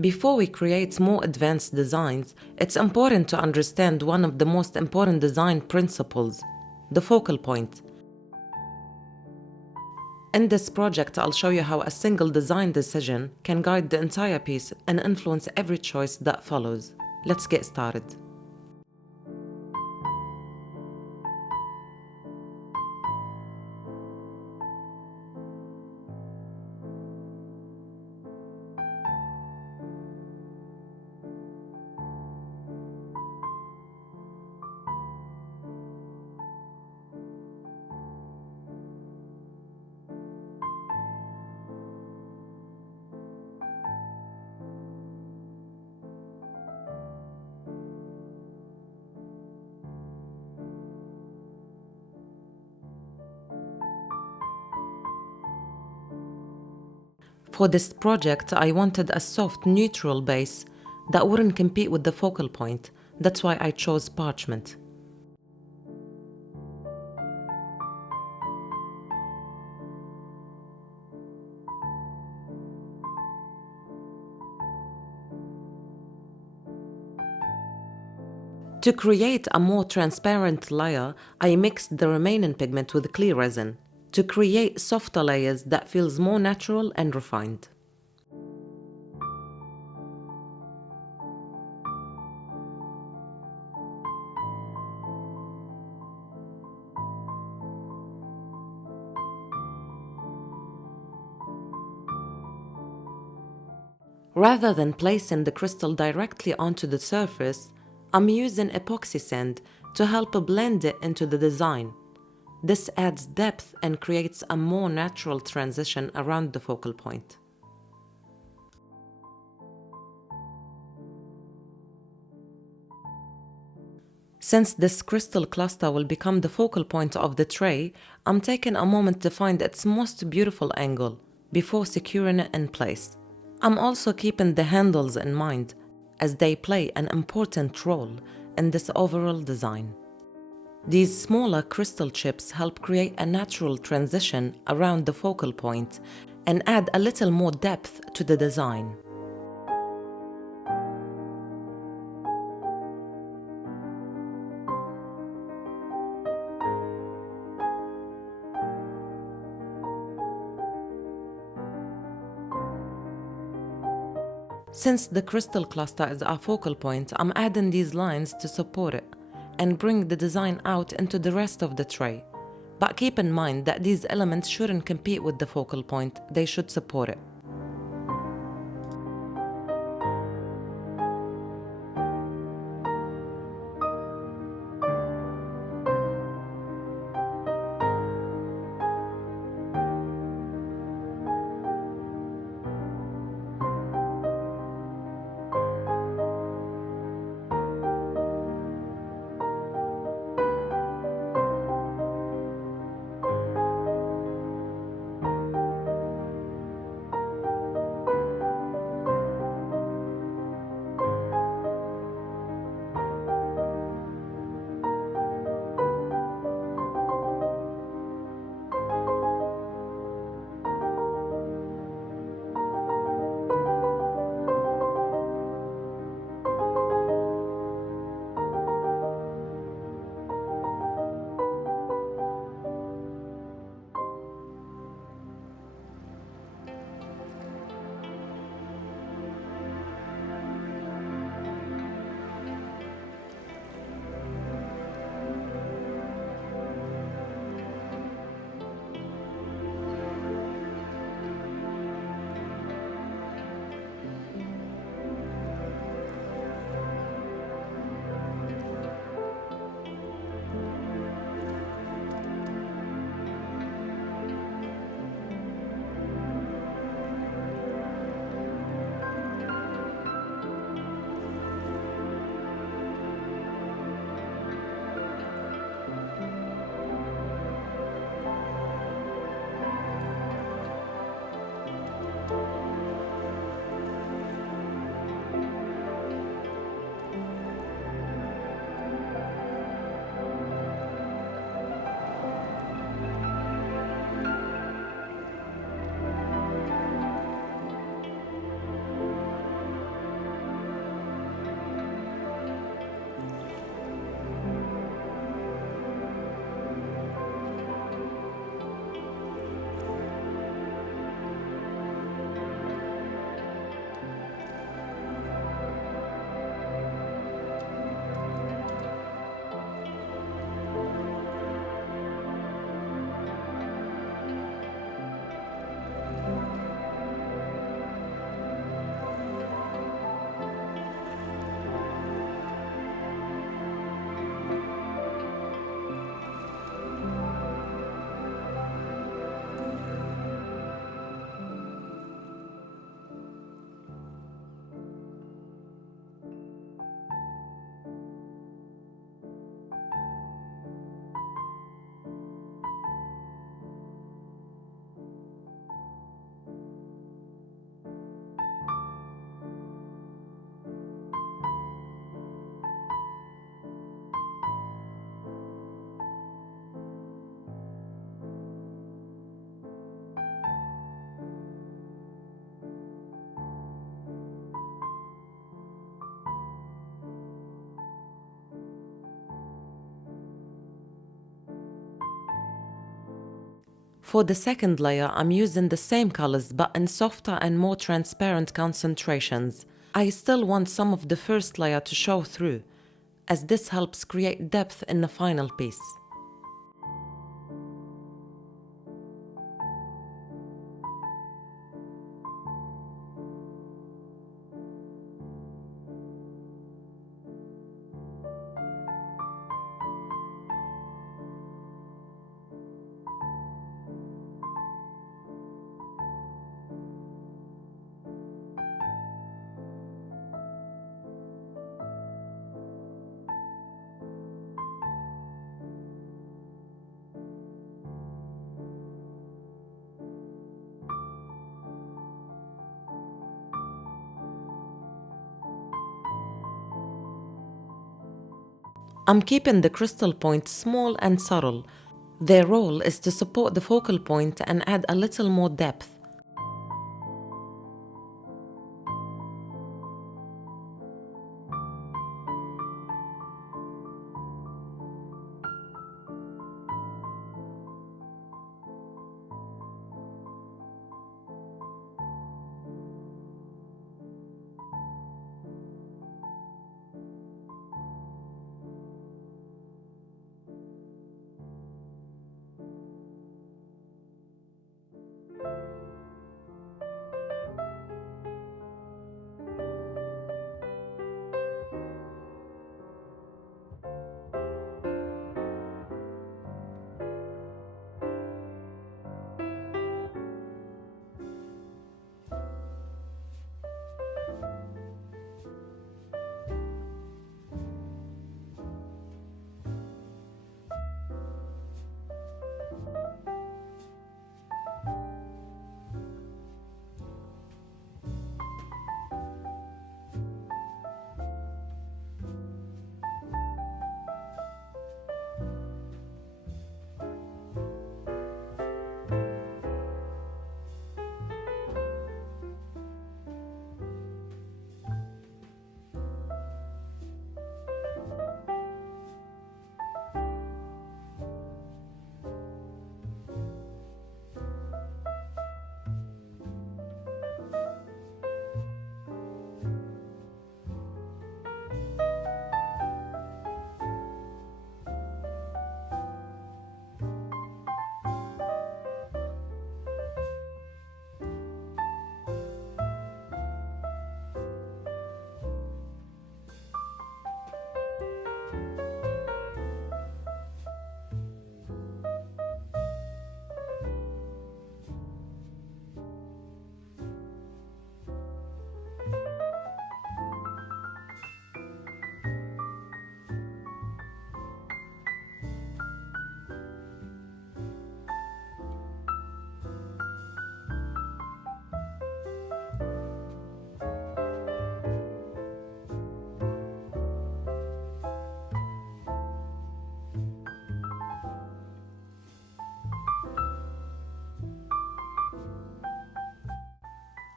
Before we create more advanced designs, it's important to understand one of the most important design principles, the focal point. In this project, I'll show you how a single design decision can guide the entire piece and influence every choice that follows. Let's get started. For this project, I wanted a soft, neutral base that wouldn't compete with the focal point. That's why I chose parchment. To create a more transparent layer, I mixed the remaining pigment with clear resin to create softer layers that feels more natural and refined. Rather than placing the crystal directly onto the surface, I'm using epoxy sand to help blend it into the design. This adds depth and creates a more natural transition around the focal point. Since this crystal cluster will become the focal point of the tray, I'm taking a moment to find its most beautiful angle before securing it in place. I'm also keeping the handles in mind, as they play an important role in this overall design. These smaller crystal chips help create a natural transition around the focal point and add a little more depth to the design. Since the crystal cluster is our focal point, I'm adding these lines to support it and bring the design out into the rest of the tray. But keep in mind that these elements shouldn't compete with the focal point, they should support it. For the second layer, I'm using the same colors but in softer and more transparent concentrations. I still want some of the first layer to show through, as this helps create depth in the final piece. I'm keeping the crystal points small and subtle. Their role is to support the focal point and add a little more depth.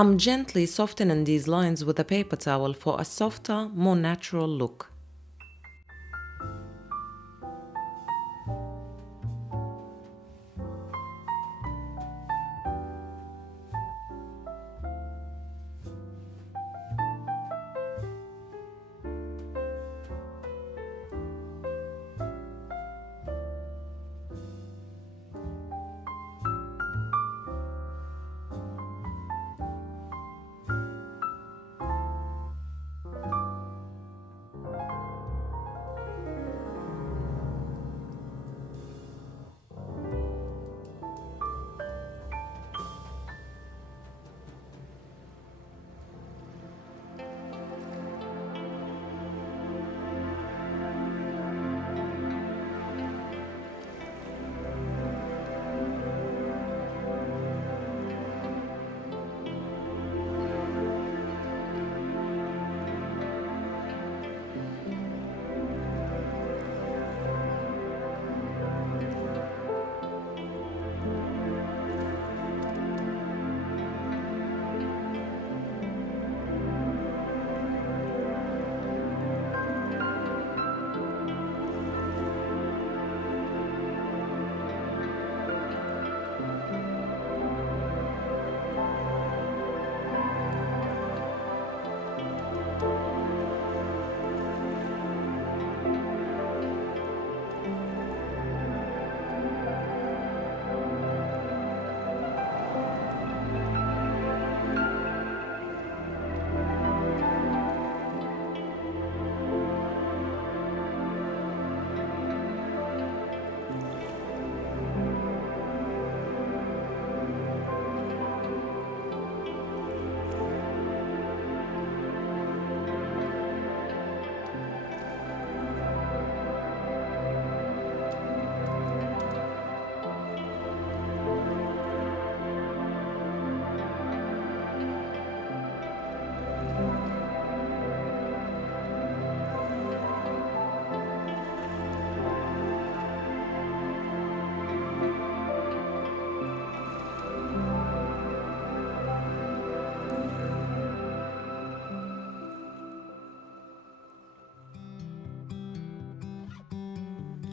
I'm gently softening these lines with a paper towel for a softer, more natural look.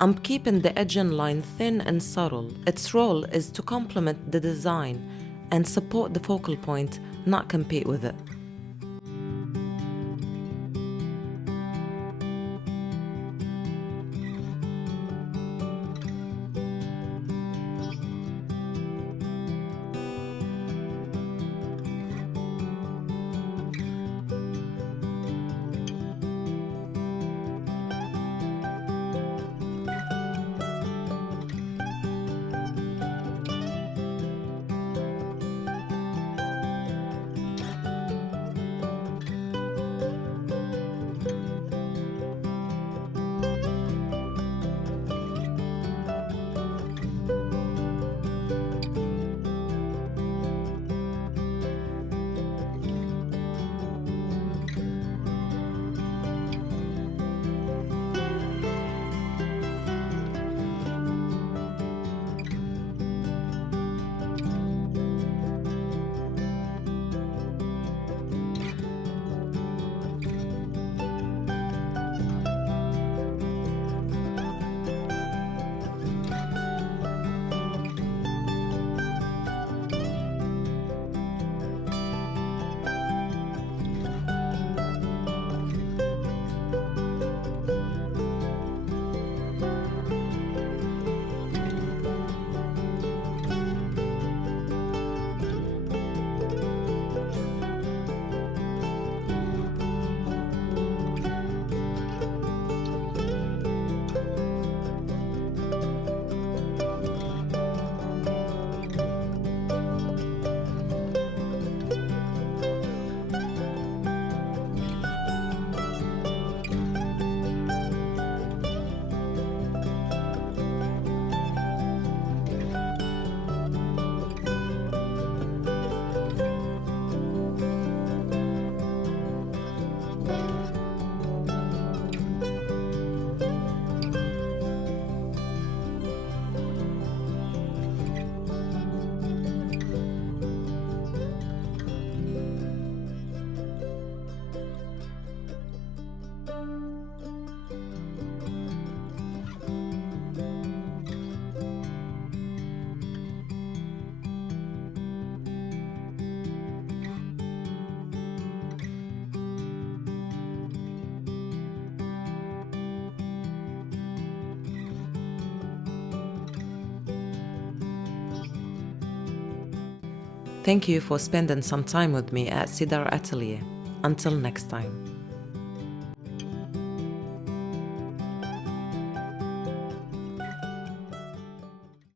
I'm keeping the edging line thin and subtle. Its role is to complement the design and support the focal point, not compete with it. Thank you for spending some time with me at Cedar Atelier. Until next time.